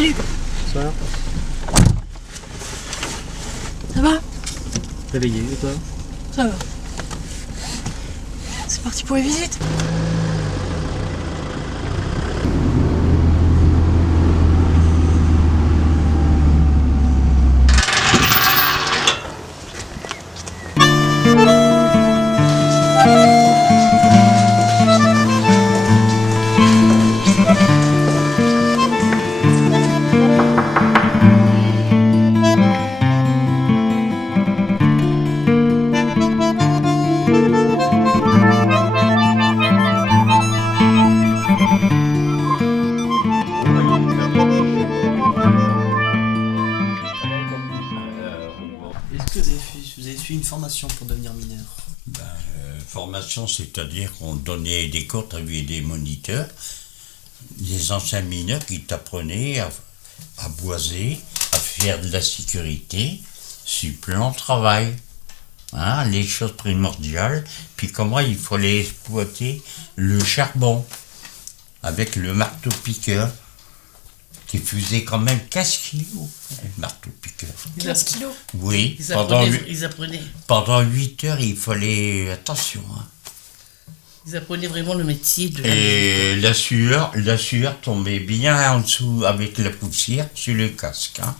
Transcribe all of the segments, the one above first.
Salut. Ça Ça va? Réveillé, et toi? Ça va. C'est parti pour les visites. Est-ce que vous avez suivi une formation pour devenir mineur? Formation, c'est-à-dire qu'on donnait des cours, tu as vu des moniteurs, des anciens mineurs qui t'apprenaient à boiser, à faire de la sécurité sur plan de travail. Hein, les choses primordiales, puis comment il fallait exploiter le charbon avec le marteau-piqueur qui faisait quand même 15 kilos, le marteau-piqueur. 15 kilos. Oui, Ils apprenaient pendant 8 heures, il fallait... Attention, hein. Ils apprenaient vraiment le métier de la Et la sueur tombait bien en dessous avec la poussière sur le casque. Hein.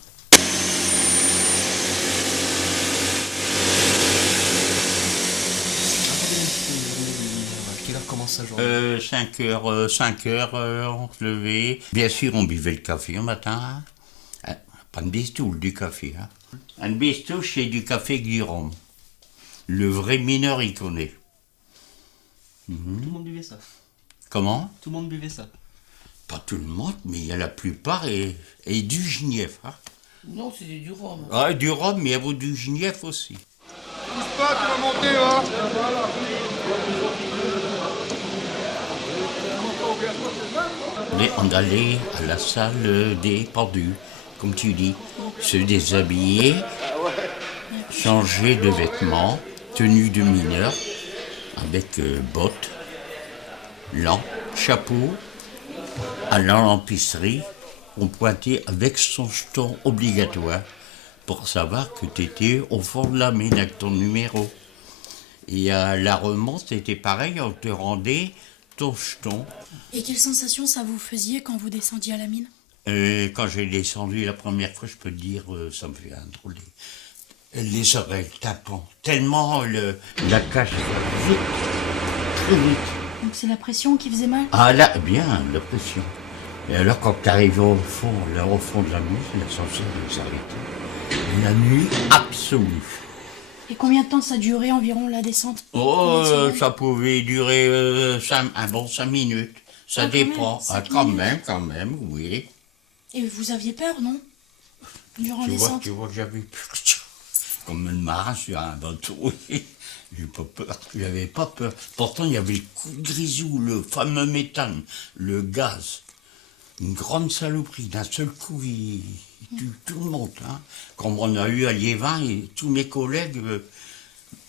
Quelle heure commence sa journée? 5 heures, on se levait. Bien sûr, on buvait le café au matin. Hein. Pas de bistoule, du café. Hein. Un bistoule, c'est du café avec du rhum. Le vrai mineur, il connaît. Tout le monde buvait ça. Comment? Tout le monde buvait ça. Pas tout le monde, mais il y a la plupart et du genièvre. Hein. Non, c'était du rhum. Ah, du rhum, mais il y a du genièvre aussi. Bouge pas, tu vas monter, hein. Mais on allait à la salle des pendus, comme tu dis, se déshabiller, changer de vêtements, tenue de mineur, avec bottes, lampes, chapeau, allant à l'empisterie, on pointait avec son jeton obligatoire pour savoir que tu étais au fond de la mine avec ton numéro. Et à la remonte, c'était pareil, on te rendait ton jeton. Et quelle sensation ça vous faisiez quand vous descendiez à la mine? Quand j'ai descendu la première fois, je peux te dire, ça me fait un drôle. Les oreilles tapant, tellement la cage va vite, très vite. Donc c'est la pression qui faisait mal? Ah là, bien, la pression. Et alors quand tu arrives au fond de la mine, l'ascenseur s'arrêtait. La nuit absolue. Et combien de temps ça durait environ la descente? Oh, ça pouvait durer un bon 5 minutes. Ça dépend. Quand même, 5 quand même, oui. Et vous aviez peur, non? Durant la descente? Tu vois que j'avais peur. Comme un marin sur un bateau. J'ai pas peur. J'avais pas peur. Pourtant, il y avait le coup de grisou, le fameux méthane, le gaz. Une grande saloperie. D'un seul coup, il tue tout le monde. Hein. Comme on a eu à Liévin, et tous mes collègues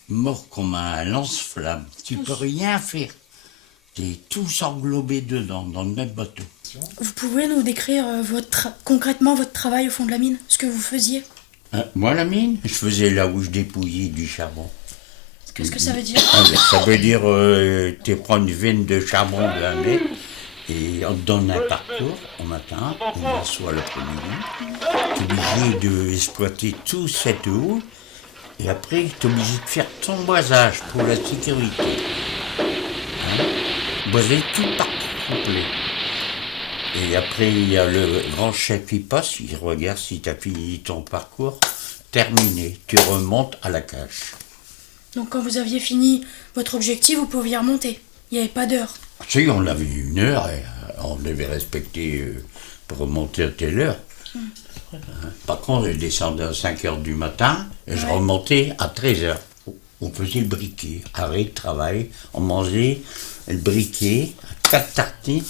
morts comme un lance-flamme. Tu peux rien faire. T'es tous englobés dedans, dans le même bateau. Vous pouvez nous décrire concrètement votre travail au fond de la mine? Ce que vous faisiez? Moi, la mine, je faisais là où je dépouillais du charbon. Qu'est-ce que ça veut dire? Ça veut dire, tu prends une veine de charbon de 1 mètre et on te donne un parcours au matin, on assoit l'après-midi. Tu es obligé d'exploiter toute cette eau et après, tu es obligé de faire ton boisage pour la sécurité. Hein? Boiser tout le parcours complet. Et après, il y a le grand chef qui passe, il regarde si tu as fini ton parcours. Terminé, tu remontes à la cage. Donc quand vous aviez fini votre objectif, vous pouviez remonter? Il n'y avait pas d'heure? Si, on avait 1 heure et on devait respecter pour remonter à telle heure. Hein? Par contre, je descendais à 5 heures du matin et je remontais à 13 heures. On faisait le briquet, arrêt de travail, on mangeait le briquet, 4 tartines.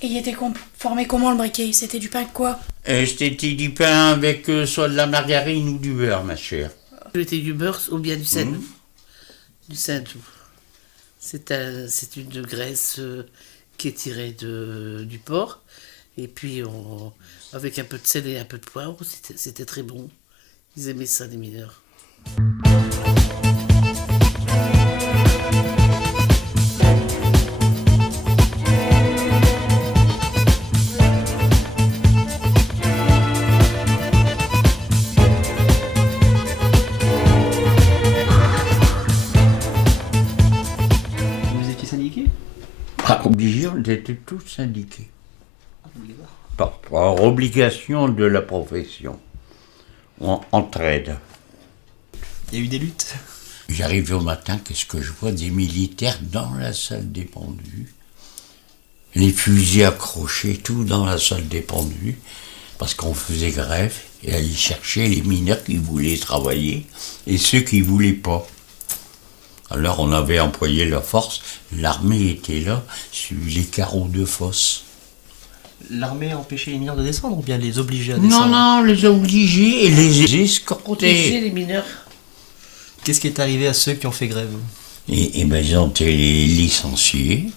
Et il était formé comment le briquet? C'était du pain de quoi? C'était du pain avec soit de la margarine ou du beurre, ma chère. C'était du beurre ou bien du saindoux. Du saindoux. C'est une graisse qui est tirée du porc Et puis, avec un peu de sel et un peu de poivre, c'était très bon. Ils aimaient ça, les mineurs. Vous étiez syndiqué? Pas obligé, on était tous syndiqués. Par obligation de la profession. Entraide. Il y a eu des luttes? J'arrive au matin, qu'est-ce que je vois? Des militaires dans la salle des pendus. Les fusils accrochés, tout dans la salle des pendus. Parce qu'on faisait grève et aller chercher les mineurs qui voulaient travailler et ceux qui voulaient pas. Alors on avait employé la force, l'armée était là, sur les carreaux de fosse. L'armée a empêché les mineurs de descendre ou bien les obligeait à Non, descendre? non, les a obligés et les Protéger escortés. les mineurs. Qu'est-ce qui est arrivé à ceux qui ont fait grève? Et ben ils ont été licenciés.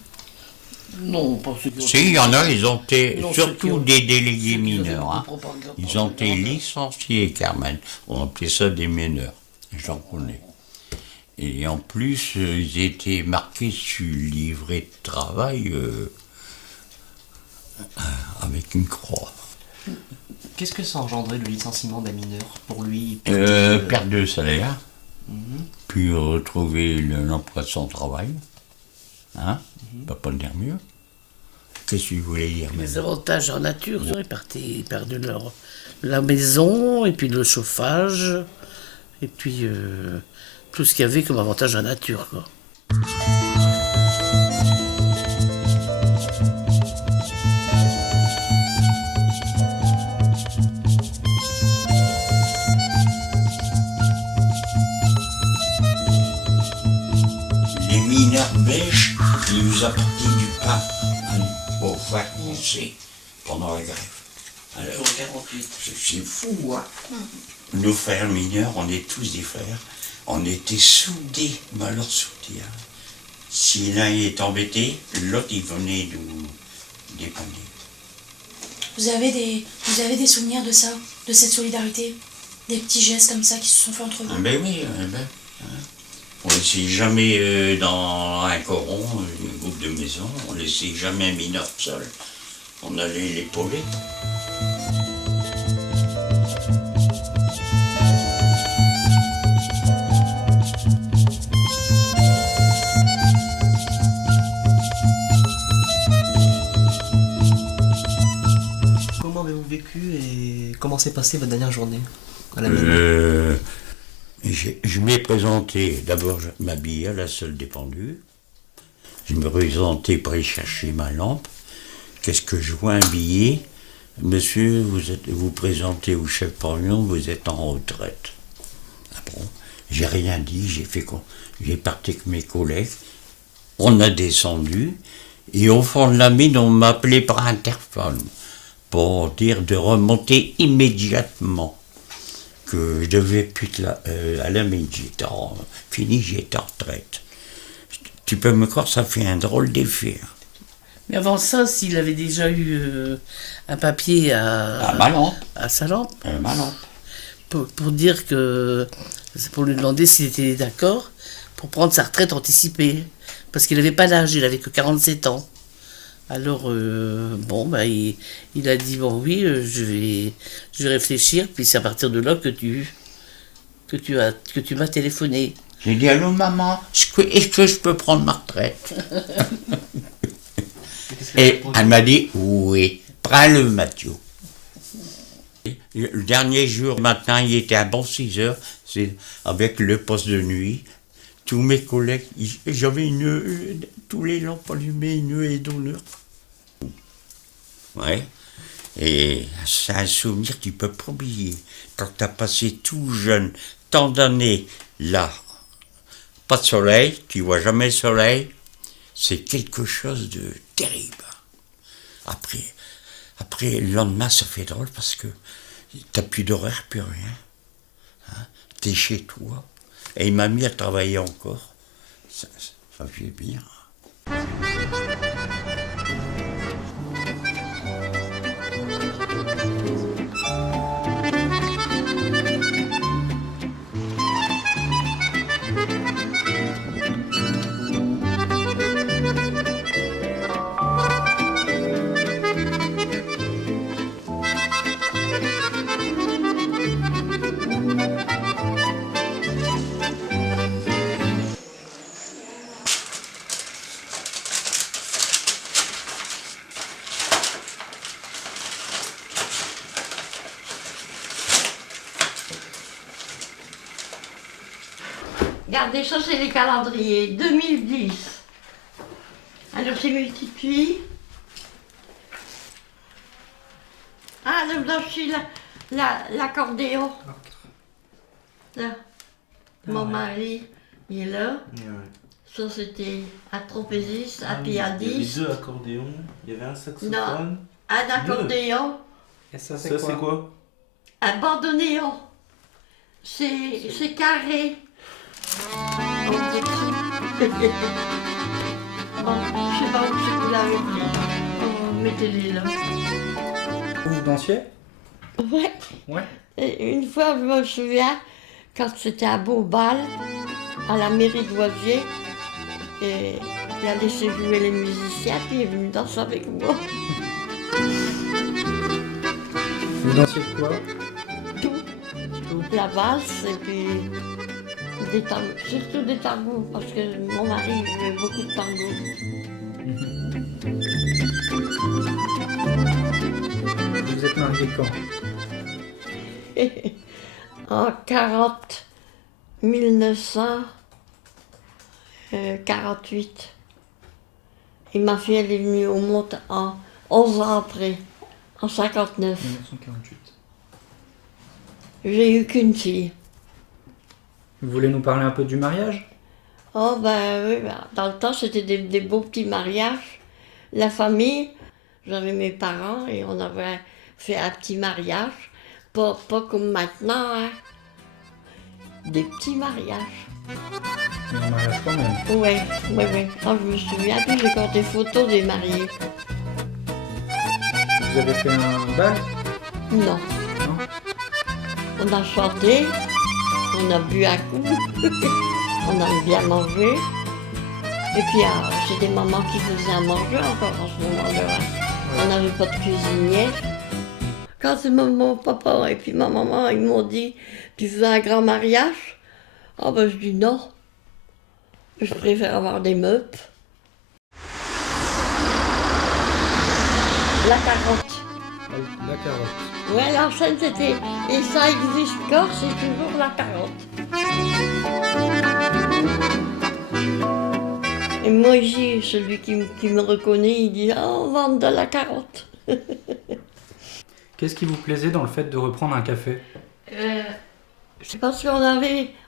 Non, pas ceux qui ont... Si, il y en a, ils ont été, Non, ceux qui surtout ont- des délégués ceux qui ont fait mineurs. beaucoup de Hein. propagande. Ils ont été licenciés, Carmen. On appelait ça des mineurs. J'en connais. Et en plus, ils étaient marqués sur le livret de travail avec une croix. Qu'est-ce que ça engendrait le licenciement d'un mineur pour lui? Perte de salaire, Mhm. puis retrouver l'emploi de son travail. Hein? Pas dire mieux. Qu'est-ce que vous voulez dire Les maintenant? avantages en nature, ils perdaient la maison, et puis le chauffage, et puis tout ce qu'il y avait comme avantage en nature, quoi. Les mineurs belges, ils nous apportaient du pain aux vacanciers pendant la grève. Alors, c'est fou, hein. Nos frères mineurs, on est tous des frères, on était soudés, mais alors soudés. Hein. Si l'un est embêté, l'autre il venait nous dépanner. Vous avez des souvenirs de ça, de cette solidarité? Des petits gestes comme ça qui se sont faits entre vous? Ben oui, hein. On ne laissait jamais dans un coron, un groupe de maison, on ne laissait jamais un mineur seul. On allait l'épauler. Comment avez-vous vécu et comment s'est passée votre dernière journée à la mine? Je m'ai présenté, d'abord je m'habillais à la salle des pendus. Je me présentais pour aller chercher ma lampe. Qu'est-ce que je vois un billet? Monsieur, vous présentez au chef pavillon, vous êtes en retraite. Ah bon? J'ai rien dit, j'ai parti avec mes collègues. On a descendu et au fond de la mine, on m'a appelé par interphone pour dire de remonter immédiatement. Que je devais plus à la mine, j'étais en retraite. Tu peux me croire, ça fait un drôle d'effet. Hein. Mais avant ça, s'il avait déjà eu un papier Ma lampe. à sa lampe, Ma lampe. pour dire que... C'est pour lui demander s'il était d'accord pour prendre sa retraite anticipée. Parce qu'il n'avait pas l'âge, il avait que 47 ans. Alors, il a dit, bon oui, je vais réfléchir, puis c'est à partir de là que tu m'as téléphoné. J'ai dit, allô maman, est-ce que je peux prendre ma retraite? Et elle m'a dit, oui, prends-le Mathieu. Le dernier jour, matin, il était à bon 6 heures, c'est avec le poste de nuit. Tous mes collègues, j'avais tous les lampes allumées, une haie d'honneur. Ouais. Et c'est un souvenir que tu peux pas oublier. Quand tu as passé tout jeune, tant d'années là, pas de soleil, tu vois jamais le soleil, c'est quelque chose de terrible. Après le lendemain, ça fait drôle parce que t'as plus d'horaire, plus rien. Hein? T'es chez toi. Et il m'a mis à travailler encore. Ça fait bien. Regardez, ça c'est les calendriers 2010. Alors c'est mes petites filles. Ah, là, je suis l'accordéon. Là. Mon mari, il est là. Ça c'était un trapéziste, un pianiste. Il y avait 2 accordéons, il y avait un saxophone. Non, un accordéon. Et ça, Ça c'est quoi? Un bandoneon. C'est carré. Bon, je sais pas où c'est que vous l'avez pris. Oh, mettez-les là. Vous dansiez? Ouais. Ouais. Et une fois, je me souviens, quand c'était un beau bal à la mairie de Oisier, et il a laissé jouer les musiciens, puis il est venu danser avec moi. Vous dansiez quoi? Tout. La valse et puis des tangos, surtout des tangos, parce que mon mari jouait beaucoup de tangos. Vous êtes marié quand? En 1948. Et ma fille, elle est venue au monde en 11 ans après, en 59. 1948. J'ai eu qu'une fille. Vous voulez nous parler un peu du mariage? Oh ben oui, ben, dans le temps, c'était des beaux petits mariages. La famille, j'avais mes parents et on avait fait un petit mariage. Pas comme maintenant, hein. Des petits mariages. Mais un mariage quand même. Ouais. Ah, je me souviens, puis j'ai encore des photos des mariés. Vous avez fait un bal? Non. Non? On a chanté, on a bu un coup, on a bien mangé. Et puis c'est des mamans qui faisaient à manger encore en ce moment-là. On n'avait pas de cuisinière. Quand c'est mon papa et puis ma maman, ils m'ont dit, tu veux un grand mariage? Ah ben je dis non. Je préfère avoir des meubles. La carotte. La carotte. Ouais, l'ancienne c'était, et ça existe encore, c'est toujours la carotte. Et moi ici, celui qui me reconnaît, il dit « Oh, on vend de la carotte ». Qu'est-ce qui vous plaisait dans le fait de reprendre un café? C'est parce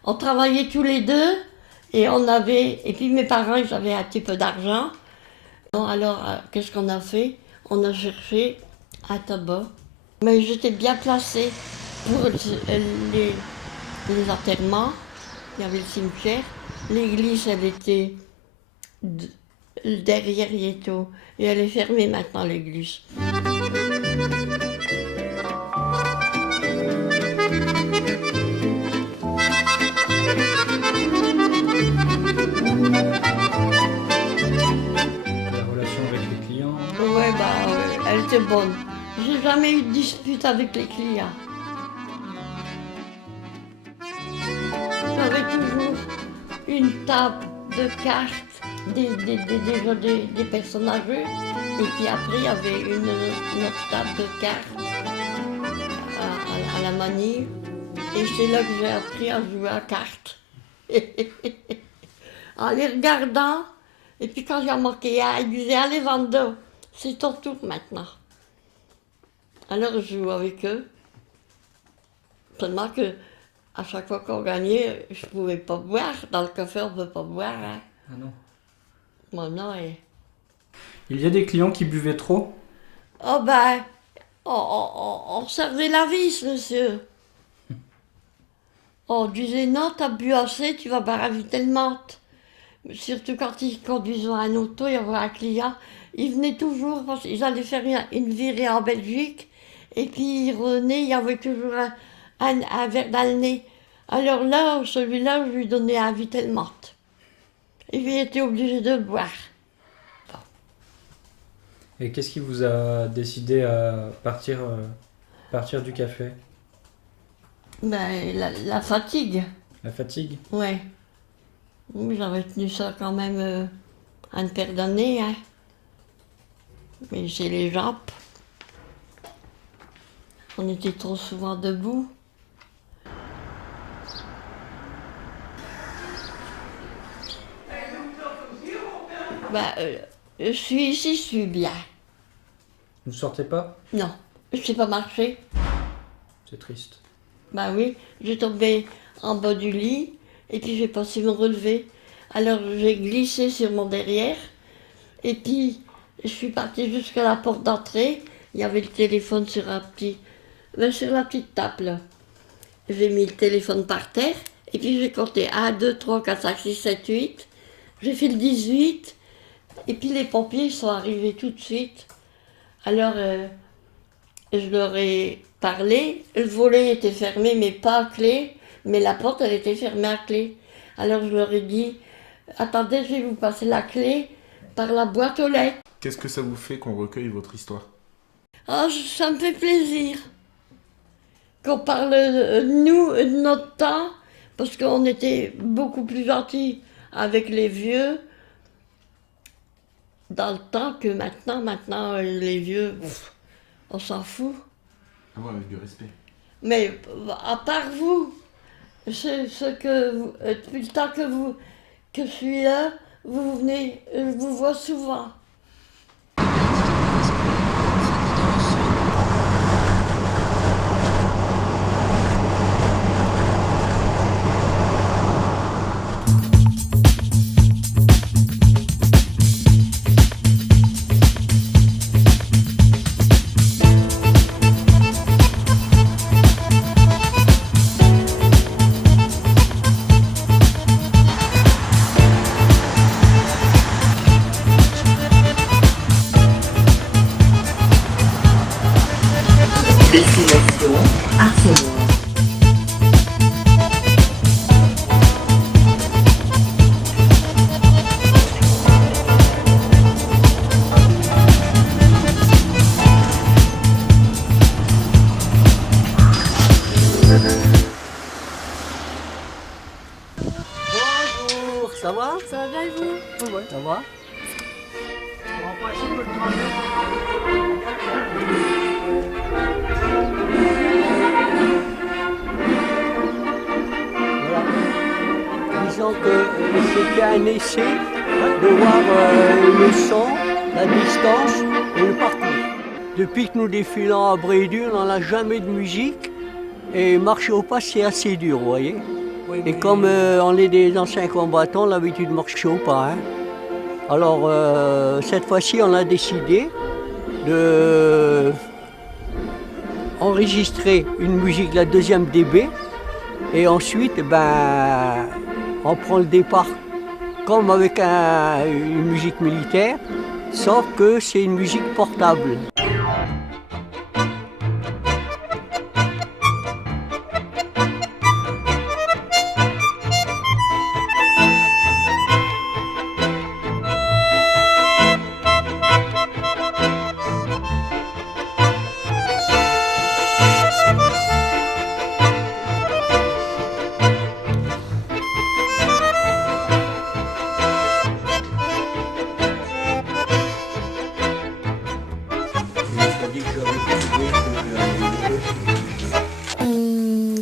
on travaillait tous les deux, et et puis mes parents, ils avaient un petit peu d'argent. Bon, alors, qu'est-ce qu'on a fait? On a cherché un tabac. Mais j'étais bien placée pour les enterrements. Il y avait le cimetière. L'église, elle était derrière Yéto. Et elle est fermée maintenant, l'église. La relation avec les clients? Ouais, elle était bonne. J'ai jamais eu de dispute avec les clients. J'avais toujours une table de cartes, des personnes âgées. Et puis après, il y avait une autre table de cartes à la manille. Et c'est là que j'ai appris à jouer à cartes. En les regardant, et puis quand j'ai manqué un, ils disaient « Allez, Vanda, c'est ton tour maintenant ». Alors je joue avec eux. Seulement que à chaque fois qu'on gagnait, je ne pouvais pas boire. Dans le café, on ne peut pas boire. Hein. Ah non. Bon, non, et... Il y a des clients qui buvaient trop? Oh ben, on servait la vis, monsieur. On disait non, t'as bu assez, tu vas boire tellement. Surtout quand ils conduisaient un auto, il y avait un client, ils venaient toujours, parce qu'ils allaient faire une virée en Belgique, et puis ils revenaient, il y avait toujours un verre dans le nez. Alors là, celui-là, je lui donnais un Vitelmort. Et puis il était obligé de le boire. Et qu'est-ce qui vous a décidé à partir du café? Ben, la fatigue. La fatigue? Ouais. Oui, j'avais tenu ça quand même une paire d'années, hein. Mais c'est les jambes. On était trop souvent debout. Je suis ici, je suis bien. Vous ne sortez pas? Non, je ne sais pas marcher. C'est triste. Bah oui, j'ai tombé en bas du lit et puis j'ai pas su me relever. Alors j'ai glissé sur mon derrière et puis je suis partie jusqu'à la porte d'entrée. Il y avait le téléphone sur sur la petite table là. J'ai mis le téléphone par terre et puis j'ai compté 1, 2, 3, 4, 5, 6, 7, 8. J'ai fait le 18 et puis les pompiers sont arrivés tout de suite. Alors je leur ai parlé, le volet était fermé mais pas à clé, mais la porte elle était fermée à clé. Alors je leur ai dit, attendez, je vais vous passer la clé par la boîte aux lettres. Qu'est-ce que ça vous fait qu'on recueille votre histoire? Ah, ça me fait plaisir qu'on parle de nous, de notre temps, parce qu'on était beaucoup plus gentils avec les vieux dans le temps que maintenant. Maintenant, les vieux, on s'en fout. Ah ouais, avec du respect. Mais à part vous, depuis le temps que je suis là, vous venez, je vous vois souvent. Destination Arsenal. Bonjour, ça va? Ça va bien et vous? Ça va? Voilà. Disons que c'était un essai de voir le son, la distance et le parcours. Depuis que nous défilons à Brédu, on n'a jamais de musique et marcher au pas c'est assez dur, vous voyez. Et comme on est des anciens combattants, on a l'habitude de marcher au pas. Hein. Alors cette fois-ci, on a décidé de enregistrer une musique, la deuxième DB, et ensuite, on prend le départ comme avec une musique militaire, sauf que c'est une musique portable.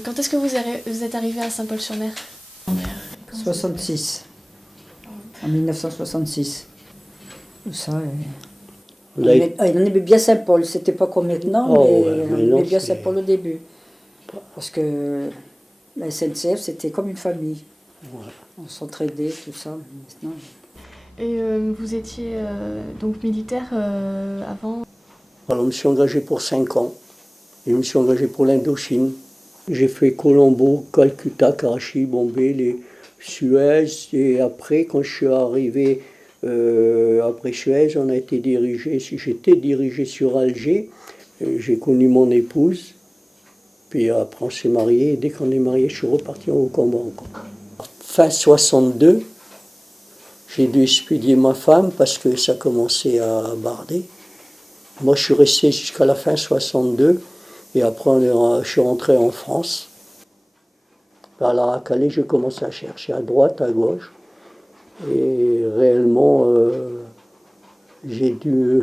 Quand est-ce que vous êtes arrivé à Saint-Paul-sur-Mer? 66. En 1966. Tout ça. On aimait bien Saint-Paul, c'était pas comme maintenant, mais on aimait bien Saint-Paul au début. Parce que la SNCF, c'était comme une famille. Ouais. On s'entraidait, tout ça. Maintenant... Et vous étiez donc militaire avant? Alors, je me suis engagé pour 5 ans. Et je me suis engagé pour l'Indochine. J'ai fait Colombo, Calcutta, Karachi, Bombay, les Suez. Et après, quand je suis arrivé après Suez, j'étais dirigé sur Alger. J'ai connu mon épouse. Puis après, on s'est mariés. Et dès qu'on est mariés, je suis reparti au combat encore. Fin 62, j'ai dû expédier ma femme parce que ça commençait à barder. Moi, je suis resté jusqu'à la fin 62. Et après, je suis rentré en France. Alors, à Calais, j'ai commencé à chercher à droite, à gauche. Et réellement, j'ai dû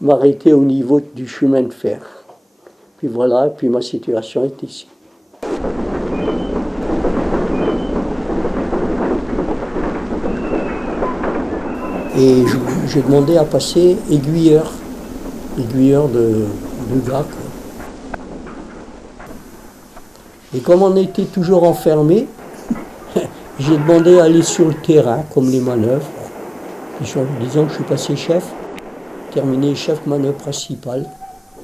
m'arrêter au niveau du chemin de fer. Puis voilà, puis ma situation est ici. Et j'ai demandé à passer aiguilleur de gars, quoi. Et comme on était toujours enfermés, j'ai demandé à aller sur le terrain, comme les manœuvres. Disons que je suis passé chef, terminé chef manœuvre principale.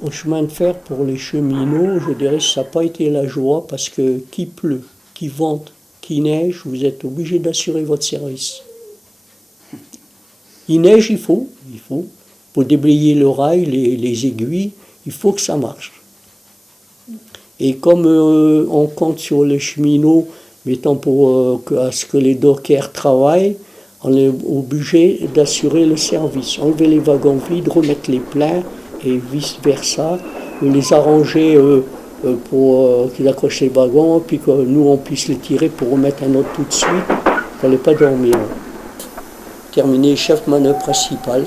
Au chemin de fer pour les cheminots, je dirais que ça n'a pas été la joie parce que qu'il pleut, qu'il vente, qu'il neige, vous êtes obligé d'assurer votre service. Il neige, il faut. Pour déblayer le rail, les aiguilles, il faut que ça marche. Et comme on compte sur les cheminots, mettant à ce que les dockers travaillent, on est obligé d'assurer le service, enlever les wagons vides, remettre les pleins et vice-versa, les arranger pour qu'ils accrochent les wagons, puis que nous on puisse les tirer pour remettre un autre tout de suite. Il ne fallait pas dormir. Terminé chef manœuvre principal,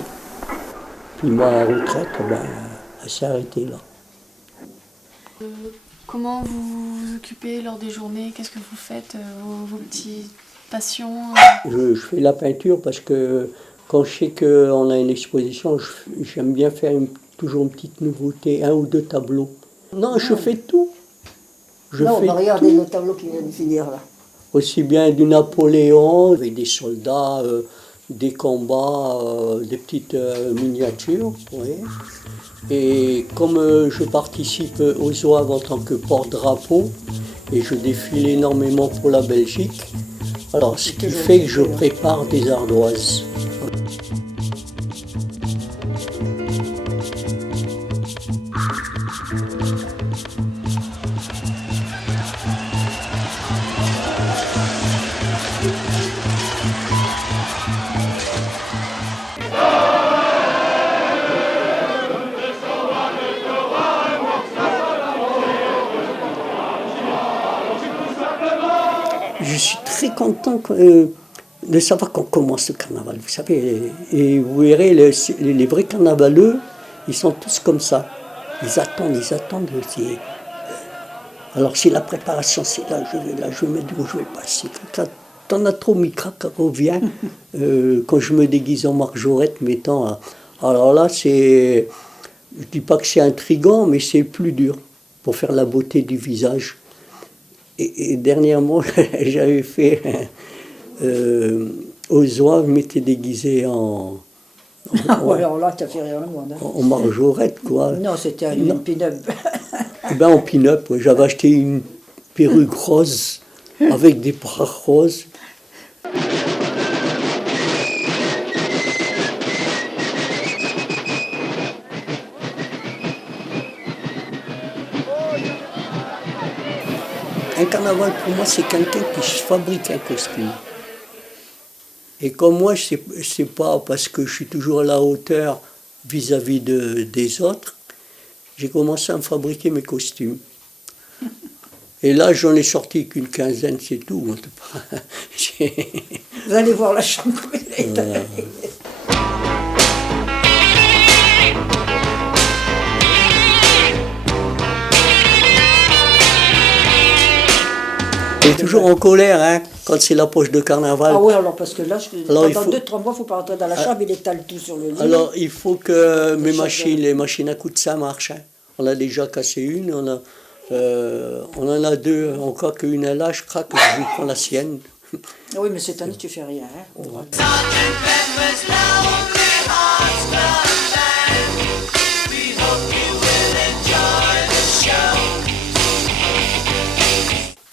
puis ma retraite, elle s'est arrêtée là. Comment vous vous occupez lors des journées? Qu'est-ce que vous faites? Vos petites passions? Je fais la peinture parce que quand je sais qu'on a une exposition, j'aime bien faire toujours une petite nouveauté, 1 ou 2 tableaux. Non, je fais tout. Regardez le tableau qui vient de finir là. Aussi bien du Napoléon, avec des soldats, des combats, des petites miniatures. Oui. Et comme je participe aux Zouaves en tant que porte-drapeau, et je défile énormément pour la Belgique, alors ce qui fait que je prépare des ardoises. Je suis très content de savoir qu'on commence le carnaval, vous savez. Et vous verrez, les vrais carnavaleux, ils sont tous comme ça. Ils attendent. Alors si la préparation, c'est là, je vais mettre où je vais passer. Quand t'en as trop, Mika revient. Quand je me déguise en marjorette, mettant... Alors là, c'est... Je dis pas que c'est intriguant, mais c'est le plus dur pour faire la beauté du visage. Et dernièrement, j'avais fait aux Zouaves, je m'étais déguisé en alors là, t'as fait rire le monde. En marjorette, quoi. Non, c'était une pin-up. En pin-up, j'avais acheté une perruque rose avec des bras roses. Un carnaval, pour moi, c'est quelqu'un qui fabrique un costume. Et comme moi, c'est pas parce que je suis toujours à la hauteur vis-à-vis des autres, j'ai commencé à me fabriquer mes costumes. Et là, j'en ai sorti qu'une quinzaine, c'est tout. Vous allez voir la chambre comme elle est. Il est toujours en colère, hein, quand c'est l'approche de carnaval. Ah oui, alors parce que là, pendant 2-3 mois, il ne faut pas rentrer dans la chambre, il étale tout sur le lit. Alors, il faut que les machines à coups de ça marchent. Hein. On a déjà cassé une, on en a 2, encore qu'une est là, je craque, je prends la sienne. Oui, mais cette année, tu fais rien. Hein. Ouais.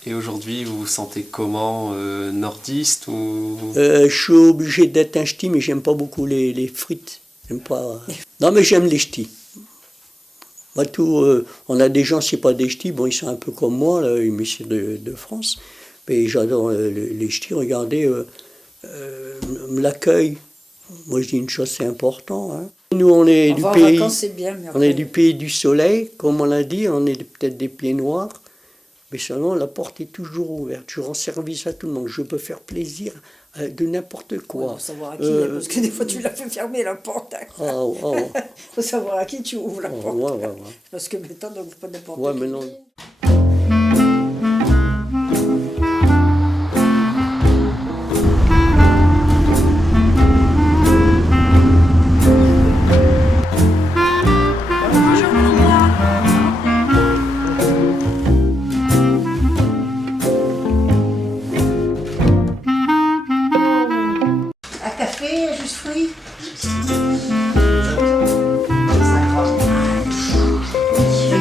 Et aujourd'hui, vous vous sentez comment, nordiste ou... Je suis obligé d'être un ch'ti, mais j'aime pas beaucoup les frites. J'aime pas... Non, mais j'aime les ch'tis. On a des gens, c'est pas des ch'tis, bon, ils sont un peu comme moi, là, les messieurs de France, mais j'adore les ch'tis. Regardez, l'accueil. Moi, je dis une chose, c'est important. Hein. Nous, on est du pays du soleil, comme on l'a dit, on est peut-être des pieds noirs. Mais seulement, la porte est toujours ouverte. Je rends service à tout le monde. Je peux faire plaisir de n'importe quoi. Il faut savoir à qui, parce que des fois, tu l'as fait fermer la porte. Il faut savoir à qui tu ouvres la porte. Ouais. Parce que maintenant, on n'ouvre pas n'importe qui. Mais non.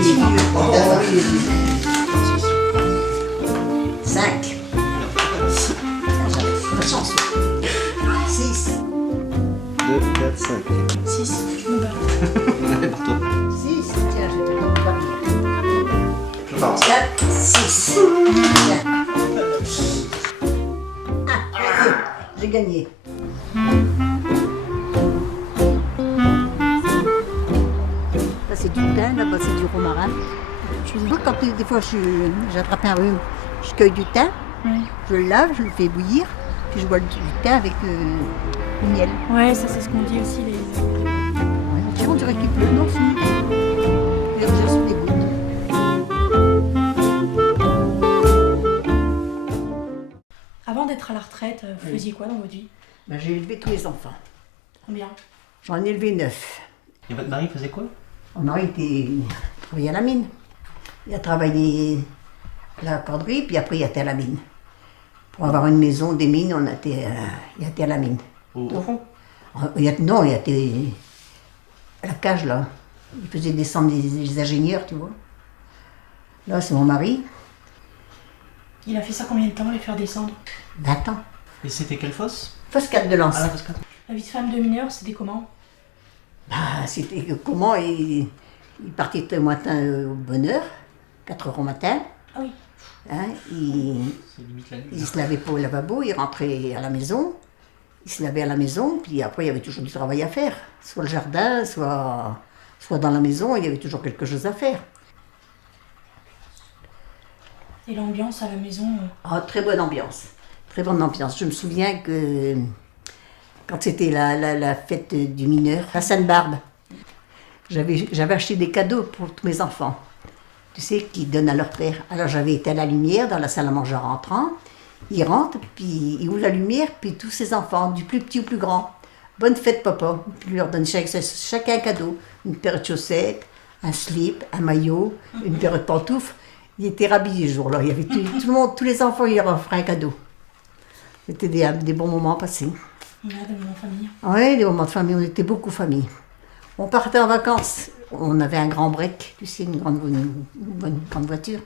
5. La chance. 6. 2, 4, 5. 6, je me barre. Ouais, pour toi. 6. Tiens, je te donne pas. Je pense. 4, 6. J'ai gagné. Là, c'est du thym, là-bas, c'est du romarin. Moi, quand des fois j'attrape un rhume, je cueille du thym, je le lave, je le fais bouillir, puis je bois du thym avec du miel. Ouais, ça c'est ce qu'on dit aussi. Tu vois, on dirait qu'il pleut. Non, si. Je suis des gouttes. Avant d'être à la retraite, vous faisiez quoi dans votre vie? Ben, j'ai élevé tous les enfants. Combien? J'en ai élevé 9. Et votre mari faisait quoi? Mon mari travaillait à la mine. Il a travaillé à la corderie, puis après il a été à la mine. Pour avoir une maison des mines, il a été à la mine. Au fond? Non, il a été à la cage, là. Il faisait descendre des ingénieurs, tu vois. Là, c'est mon mari. Il a fait ça combien de temps, les faire descendre? 20 ans. Et c'était quelle fosse? Fosse 4 de Lens. Ah, la fosse 4. La vie de femme de mineur, c'était comment? Bah, c'était comment il partait le matin au bonne heure, 4 heures au matin. Ah oui. Hein, C'est limite la nuit. il se lavait pas au lavabo, il rentrait à la maison. Il se lavait à la maison, puis après il y avait toujours du travail à faire. Soit le jardin, soit dans la maison, il y avait toujours quelque chose à faire. Et l'ambiance à la maison? Ah, très bonne ambiance. Très bonne ambiance. Je me souviens que quand c'était la fête du mineur, à Sainte-Barbe, j'avais acheté des cadeaux pour tous mes enfants. Tu sais, qu'ils donnent à leur père. Alors j'avais été à la lumière dans la salle à manger en rentrant. Il rentre, puis il ouvre la lumière, puis tous ses enfants, du plus petit au plus grand. Bonne fête, papa. Puis il leur donne chacun un cadeau. Une paire de chaussettes, un slip, un maillot, une paire de pantoufles. Il était rhabillé ce jour-là. Il y avait tout le monde, tous les enfants, ils leur offraient un cadeau. C'était des bons moments passés. Ouais, des moments de famille. Oui, des moments de famille. On était beaucoup famille. On partait en vacances. On avait un grand break, tu sais, une grande voiture.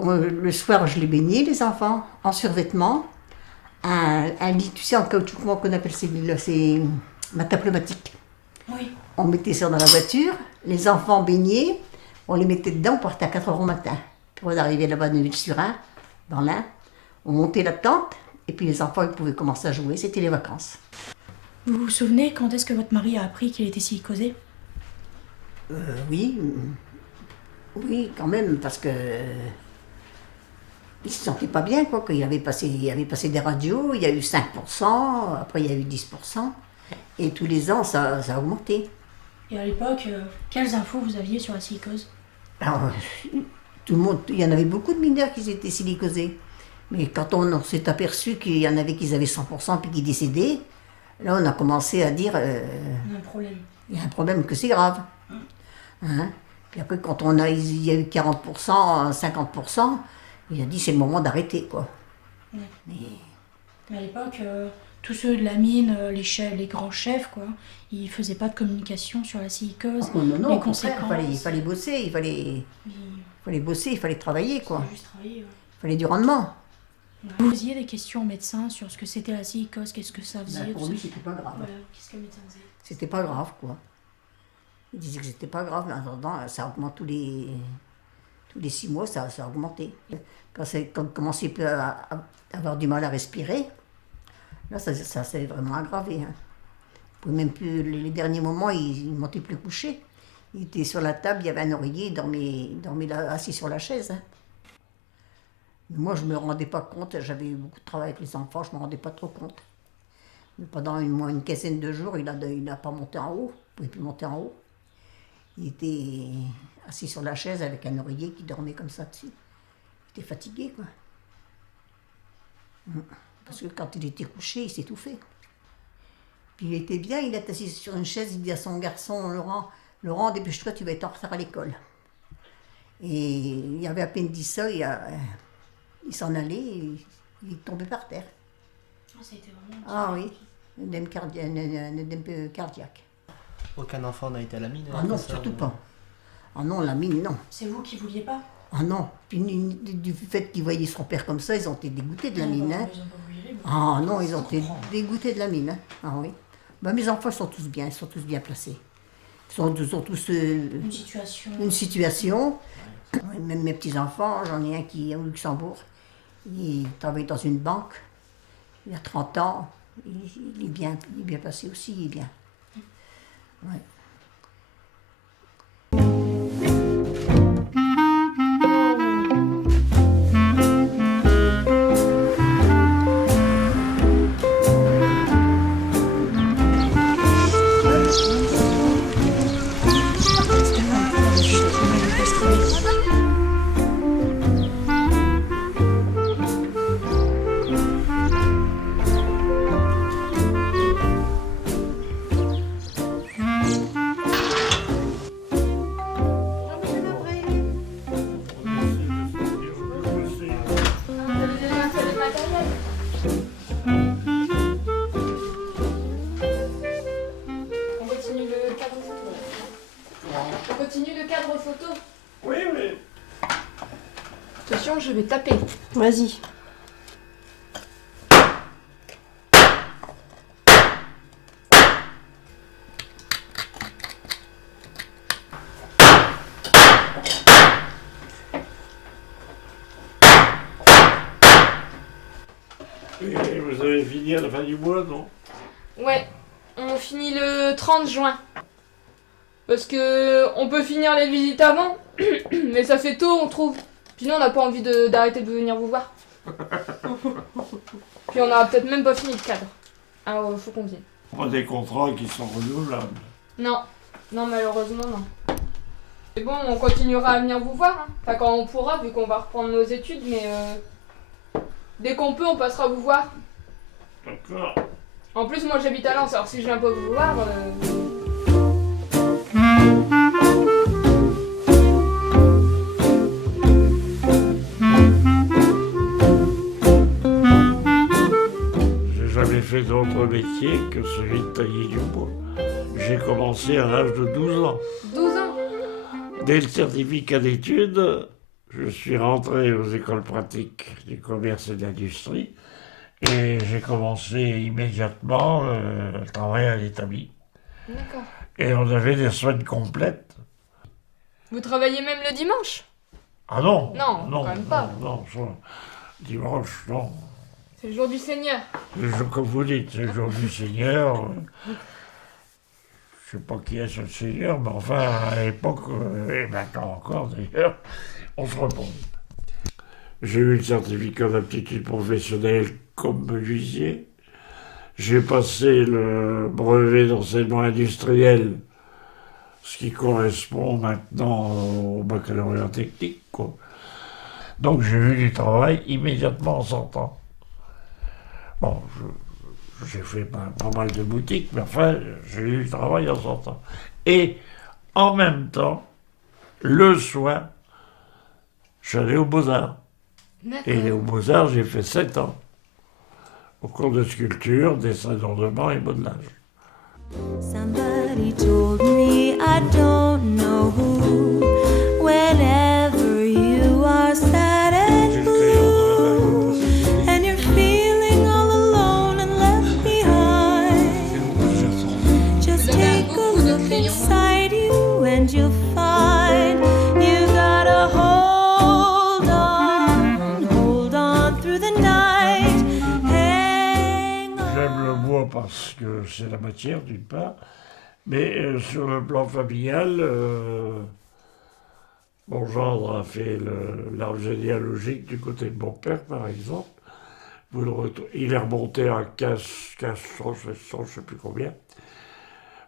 Le soir, je les baignais, les enfants, en survêtement. Un lit, tu sais, en caoutchouc, comment on appelle ces lits-là? C'est matelas pneumatique. Oui. On mettait ça dans la voiture. Les enfants baignaient. On les mettait dedans, on partait à 4 heures au matin. Puis on arrivait là-bas de Ville-sur-Ain, dans l'Ain. On montait la tente, et puis les enfants ils pouvaient commencer à jouer. C'était les vacances. Vous vous souvenez quand est-ce que votre mari a appris qu'il était silicosé? Oui. Oui, quand même, parce que il se sentait pas bien, quoi. Il avait passé des radios, il y a eu 5%, après il y a eu 10%, et tous les ans ça a augmenté. Et à l'époque, quelles infos vous aviez sur la silicose? Alors, tout le monde, il y en avait beaucoup de mineurs qui étaient silicosés. Mais quand on s'est aperçu qu'il y en avait qui avaient 100% puis qui décédaient, là on a commencé à dire... Il y a un problème. Il y a un problème, que c'est grave. Hein? Puis après, quand il y a eu 40%, 50%, il a dit c'est le moment d'arrêter, quoi. Ouais. Mais à l'époque, tous ceux de la mine, les grands chefs, quoi, ils faisaient pas de communication sur la silicose, non, les conséquences. Il fallait bosser, il fallait bosser, il fallait travailler, quoi. Juste travailler, ouais. Il fallait du rendement. Vous posiez des questions aux médecins sur ce que c'était la silicose, qu'est-ce que ça faisait? Pour lui, c'était pas grave. Voilà, qu'est-ce que le médecin disait? C'était pas grave, quoi. Il disait que c'était pas grave, mais en attendant, ça augmente tous les 6 mois, ça a augmenté. Quand on commençait à avoir du mal à respirer, là, ça s'est vraiment aggravé. Hein. Même plus, les derniers moments, il ne montait plus couché. Il était sur la table, il y avait un oreiller, il dormait là, assis sur la chaise. Hein. Mais moi, je ne me rendais pas compte, j'avais beaucoup de travail avec les enfants, je ne me rendais pas trop compte. Mais pendant une quinzaine de jours, il n'a pas monté en haut, il ne pouvait plus monter en haut. Il était assis sur la chaise avec un oreiller qui dormait comme ça dessus. Il était fatigué, quoi. Parce que quand il était couché, il s'étouffait. Puis il était bien, il est assis sur une chaise, il dit à son garçon, Laurent, dépêche-toi, tu vas être en retard à l'école. Et il avait à peine dit ça, il s'en allait, et il tombait par terre. C'était vraiment... Ah oui, un œdème cardiaque. Aucun enfant n'a été à la mine? Ah non, surtout pas. Ah non, la mine, non. C'est vous qui vouliez pas? Ah non. Puis, du fait qu'ils voyaient son père comme ça, ils ont été dégoûtés de la mine. Hein. Ah non, ils ont été dégoûtés de la mine. Hein. Ah oui. Ben, mes enfants sont tous bien, placés. Ils ont tous une situation. Même mes petits-enfants, j'en ai un qui est au Luxembourg. Il travaille dans une banque. Il a 30 ans. Il est bien placé aussi, il est bien. Ouais. Je vais taper. Vas-y. Et vous avez fini à la fin du mois, non? Ouais, on finit le 30 juin. Parce que on peut finir les visites avant, mais ça fait tôt, on trouve. Puis nous, on n'a pas envie d'arrêter de venir vous voir. Puis on n'aura peut-être même pas fini le cadre. Alors, faut qu'on vienne. Pas des contrats qui sont renouvelables. Non, non, malheureusement, non. C'est bon, on continuera à venir vous voir. Hein. Enfin, quand on pourra, vu qu'on va reprendre nos études, mais dès qu'on peut, on passera vous voir. D'accord. En plus, moi, j'habite à Lens, alors si je viens pas vous voir... J'ai fait d'autres métiers que celui de tailler du bois. J'ai commencé à l'âge de 12 ans. 12 ans? Dès le certificat d'études, je suis rentré aux écoles pratiques du commerce et de l'industrie et j'ai commencé immédiatement le travail à l'établi. D'accord. Et on avait des semaines complètes. Vous travaillez même le dimanche? Ah non? Non, quand même pas. Non, dimanche, non. C'est le jour du Seigneur. Comme vous dites, c'est le jour du Seigneur. Je ne sais pas qui est ce Seigneur, mais enfin, à l'époque, et maintenant encore d'ailleurs, on se repose. J'ai eu le certificat d'aptitude professionnelle comme menuisier. J'ai passé le brevet d'enseignement industriel, ce qui correspond maintenant au baccalauréat technique, quoi. Donc j'ai eu du travail immédiatement en sortant. Bon, j'ai fait pas mal de boutiques, mais enfin, j'ai eu du travail en sortant. Et en même temps, le soir, j'allais aux Beaux-Arts. Et aux Beaux-Arts, j'ai fait 7 ans. Au cours de sculpture, dessin d'ornement et modelage. Somebody told me, I don't know who, whenever you are sad and blue, and you're feeling all alone and left behind, just take a look inside you and you'll find you gotta hold on through the night, hang on. J'aime le bois parce que c'est la matière d'une part, mais sur le plan familial, mon gendre a fait l'arbre généalogique du côté de mon père, par exemple. Il est remonté à 1500, 1600, je ne sais plus combien.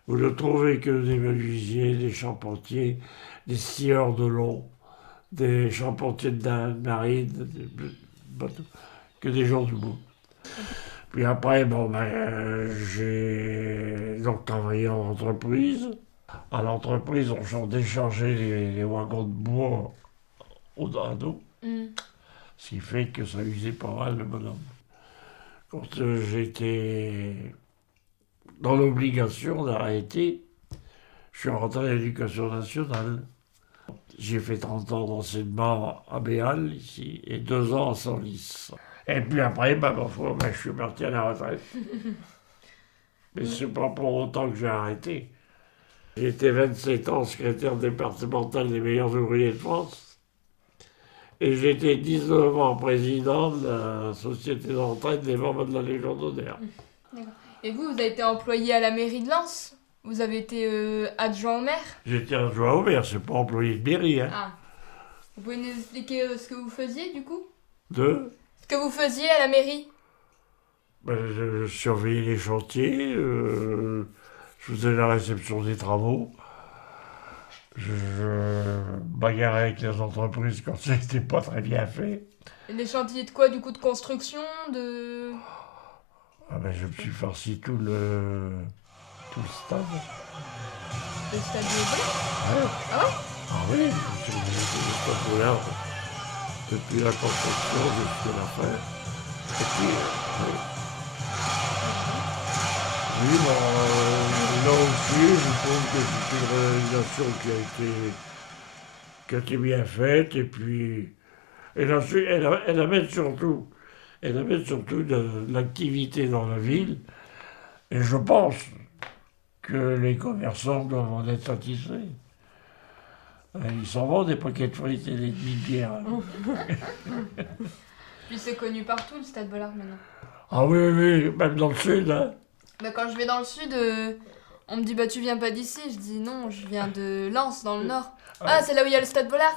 Vous ne trouvez que des menuisiers, des charpentiers, des scieurs de long, des charpentiers de marine, que des gens du bout. Puis après, j'ai donc travaillé en entreprise. À l'entreprise, on déchargeait les wagons de bois au dado, ce qui fait que ça usait pas mal le bonhomme. Quand j'étais dans l'obligation d'arrêter, je suis rentré à l'éducation nationale. J'ai fait 30 ans d'enseignement à Béal, ici, et 2 ans à Senlis. Et puis après, ma foi, je suis parti à la retraite. Mais c'est pas pour autant que j'ai arrêté. J'ai été 27 ans secrétaire départemental des meilleurs ouvriers de France. Et j'ai été 19 ans président de la Société de retraite des membres de la Légion d'honneur. Et vous avez été employé à la mairie de Lens? Vous avez été adjoint au maire? J'étais adjoint au maire, c'est pas employé de mairie. Hein. Ah. Vous pouvez nous expliquer ce que vous faisiez, du coup? Ce que vous faisiez à la mairie? Je surveillais les chantiers, je faisais la réception des travaux, je bagarrais avec les entreprises quand c'était pas très bien fait. Et les chantiers de quoi? Du coup, de construction, de... Je me suis farci tout le stade. Le stade de Blé? Ouais. Ah ouais? Ah oui, je suis venu le stade de l'Arbre, depuis la construction jusqu'à la fin. Et puis, oui. Oui, là aussi, je trouve que c'est une réalisation qui a été bien faite, et puis elle amène surtout de l'activité dans la ville, et je pense que les commerçants doivent en être satisfaits. Ils s'en vendent des paquets de frites et des demi-bières. Puis c'est connu partout, le stade Bollard, maintenant. Ah oui, même dans le sud, hein. Quand je vais dans le sud, on me dit tu viens pas d'ici. Je dis non, je viens de Lens, dans le nord. Ah, c'est là où il y a le stade Bollard.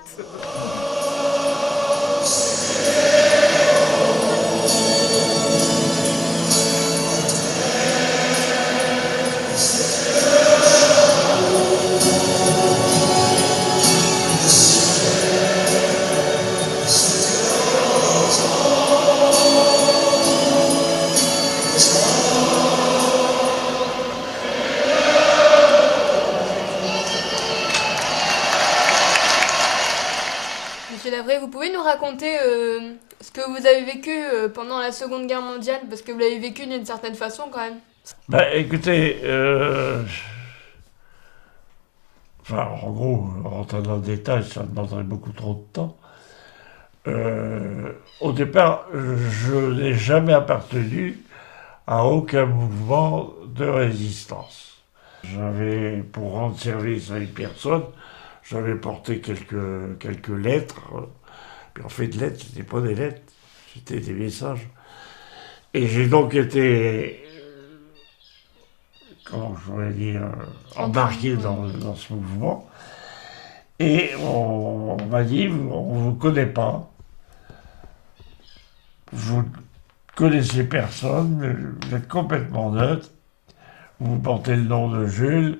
Vous pouvez nous raconter ce que vous avez vécu pendant la Seconde Guerre mondiale, parce que vous l'avez vécu d'une certaine façon quand même. Écoutez, en gros, rentrer dans le détail, ça demanderait beaucoup trop de temps. Au départ, je n'ai jamais appartenu à aucun mouvement de résistance. J'avais, pour rendre service à une personne, j'avais porté quelques lettres. Puis en fait, lettres, c'était pas des lettres, c'était des messages. Et j'ai donc été, comment je pourrais dire, embarqué dans ce mouvement. Et on m'a dit, on ne vous connaît pas, vous ne connaissez personne, vous êtes complètement neutre, vous portez le nom de Jules,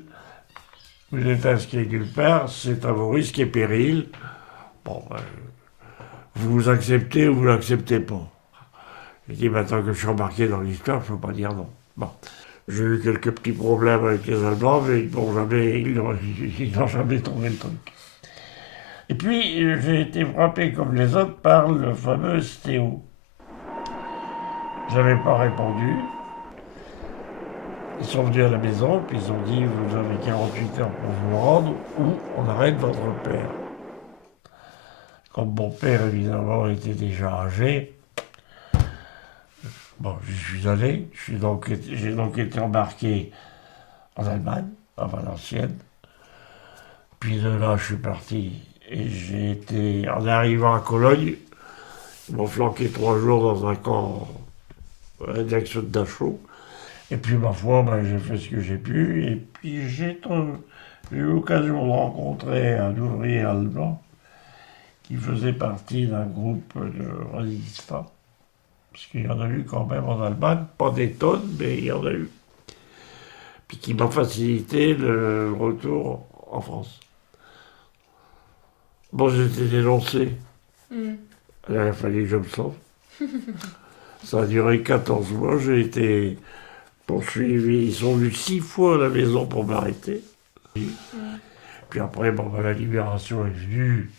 vous êtes inscrit nulle part, c'est à vos risques et périls. Vous acceptez ou vous l'acceptez pas. J'ai dit, maintenant que je suis embarqué dans l'histoire, je ne peux pas dire non. J'ai eu quelques petits problèmes avec les Allemands, mais ils n'ont jamais trouvé le truc. Et puis, j'ai été frappé comme les autres par le fameux stéo. Je n'avais pas répondu. Ils sont venus à la maison, puis ils ont dit, vous avez 48 heures pour vous rendre, ou on arrête votre père. Comme mon père, évidemment, était déjà âgé, j'y suis allé. J'ai donc été embarqué en Allemagne, à Valenciennes. Puis de là, je suis parti. Et j'ai été, en arrivant à Cologne, ils m'ont flanqué 3 jours dans un camp à l'action de Dachau. Et puis, ma foi, j'ai fait ce que j'ai pu. Et puis, j'ai eu l'occasion de rencontrer un ouvrier allemand qui faisait partie d'un groupe de résistants. Parce qu'il y en a eu quand même en Allemagne, pas des tonnes, mais il y en a eu. Puis qui m'a facilité le retour en France. J'étais dénoncé. Il a fallu que je me sauve. Ça a duré 14 mois, j'ai été poursuivi. Ils sont venus 6 fois à la maison pour m'arrêter. Puis après, la libération est venue.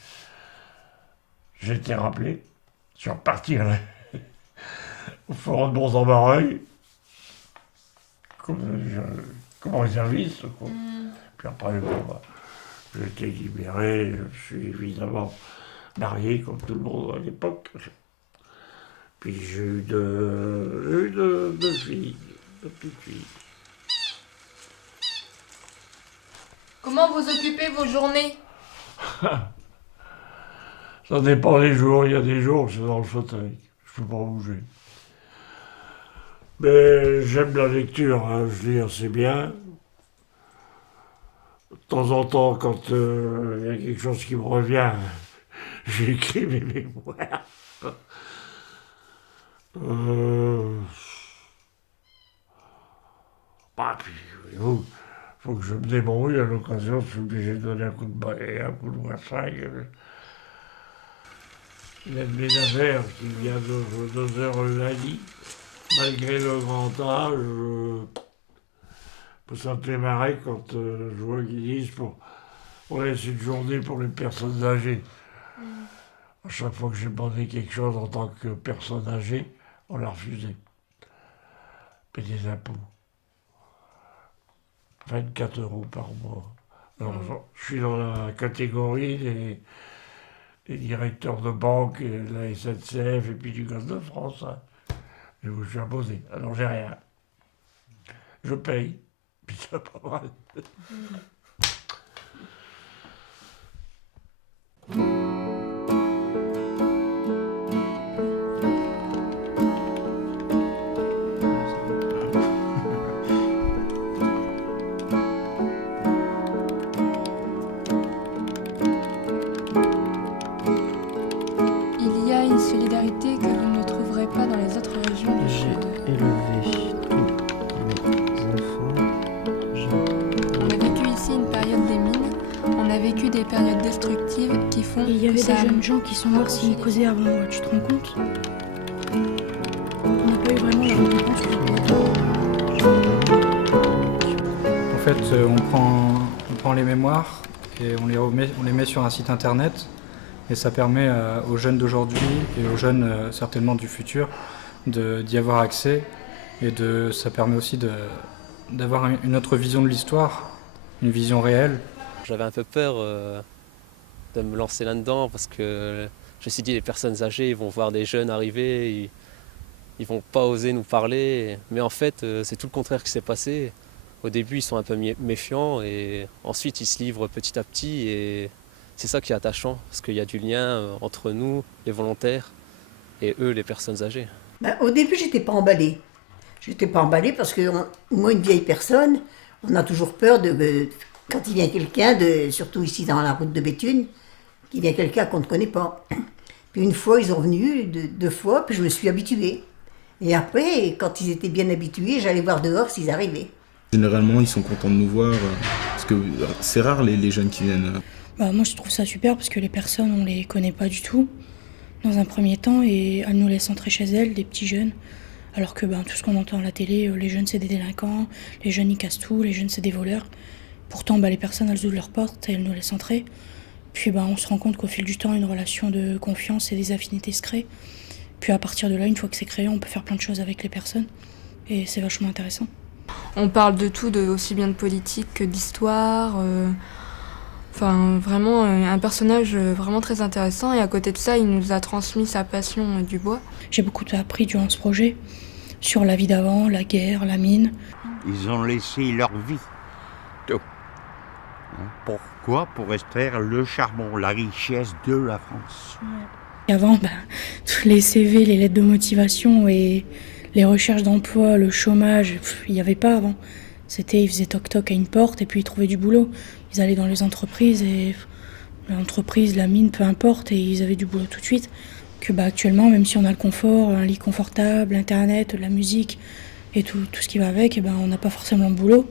J'ai été rappelé. Je suis reparti au forum de Mons-en-Barreuil, comme réserviste. Puis après, J'ai été libéré, je suis évidemment marié comme tout le monde à l'époque. Puis j'ai eu deux filles, deux petites filles. Comment vous occupez vos journées? Ça dépend des jours, il y a des jours où c'est dans le fauteuil, je peux pas bouger. Mais j'aime la lecture, hein. Je lis assez bien. De temps en temps, quand il y a quelque chose qui me revient, j'écris mes mémoires. Puis, il faut que je me débrouille à l'occasion, je suis obligé de donner un coup de balai, un coup de wassaille. Il y a une ménagère qui vient de 2 heures lundi. Malgré le grand âge, ça me fait marrer quand je vois qu'ils disent on laisse une journée pour les personnes âgées. À chaque fois que j'ai demandé quelque chose en tant que personne âgée, on l'a refusé. Payer des impôts. 24 € par mois. Alors, je suis dans la catégorie des directeurs de banque, de la SNCF et puis du Gaz de France. Hein. Et je suis imposé. Alors j'ai rien. Je paye. Puis c'est pas mal. Il y a une solidarité que vous ne trouverez pas dans les autres régions du Sud. On a vécu ici une période des mines, on a vécu des périodes destructives qui font Il y avait que ça... des jeunes gens qui sont morts s'ils causaient avant moi, tu te rends compte? On n'a pas eu vraiment la récompense. En fait, on prend les mémoires et on les met sur un site internet. Et ça permet aux jeunes d'aujourd'hui et aux jeunes certainement du futur d'y avoir accès. Et ça permet aussi d'avoir une autre vision de l'histoire, une vision réelle. J'avais un peu peur de me lancer là-dedans parce que je me suis dit les personnes âgées ils vont voir des jeunes arriver, ils vont pas oser nous parler. Mais en fait c'est tout le contraire qui s'est passé. Au début ils sont un peu méfiants et ensuite ils se livrent petit à petit et c'est ça qui est attachant parce qu'il y a du lien entre nous, les volontaires, et eux, les personnes âgées. Au début, j'étais pas emballée. J'étais pas emballée parce que moi, une vieille personne, on a toujours peur quand il vient quelqu'un, surtout ici dans la route de Béthune, qu'il vient quelqu'un qu'on ne connaît pas. Puis une fois, ils sont venus, 2 fois, puis je me suis habituée. Et après, quand ils étaient bien habitués, j'allais voir dehors s'ils arrivaient. Généralement, ils sont contents de nous voir, parce que c'est rare les jeunes qui viennent. Moi, je trouve ça super parce que les personnes, on les connaît pas du tout, dans un premier temps, et elles nous laissent entrer chez elles, des petits jeunes. Alors que tout ce qu'on entend à la télé, les jeunes c'est des délinquants, les jeunes ils cassent tout, les jeunes c'est des voleurs. Pourtant, les personnes elles ouvrent leurs portes et elles nous laissent entrer. Puis on se rend compte qu'au fil du temps, une relation de confiance et des affinités se crée. Puis à partir de là, une fois que c'est créé, on peut faire plein de choses avec les personnes. Et c'est vachement intéressant. On parle de tout, aussi bien de politique que d'histoire. Enfin, vraiment, un personnage vraiment très intéressant. Et à côté de ça, il nous a transmis sa passion du bois. J'ai beaucoup appris durant ce projet sur la vie d'avant, la guerre, la mine. Ils ont laissé leur vie. Tout. Pourquoi? Pour extraire le charbon, la richesse de la France. Et avant, tous les CV, les lettres de motivation et les recherches d'emploi, le chômage, il n'y avait pas avant. Ils faisaient toc-toc à une porte et puis ils trouvaient du boulot. Ils allaient dans les entreprises et l'entreprise, la mine, peu importe, et ils avaient du boulot tout de suite. Que actuellement, même si on a le confort, un lit confortable, internet, de la musique et tout ce qui va avec, on n'a pas forcément de boulot.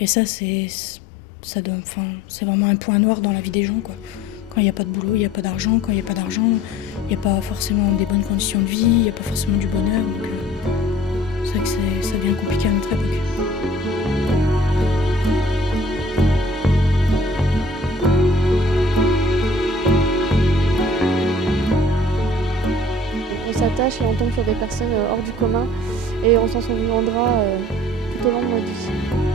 Et ça, c'est vraiment un point noir dans la vie des gens, quoi. Quand il n'y a pas de boulot, il n'y a pas d'argent. Quand il n'y a pas d'argent, il n'y a pas forcément des bonnes conditions de vie, il n'y a pas forcément du bonheur. Donc c'est vrai que ça devient compliqué à notre époque. On s'attache et on tombe sur des personnes hors du commun et on s'en souviendra tout au long de notre vie.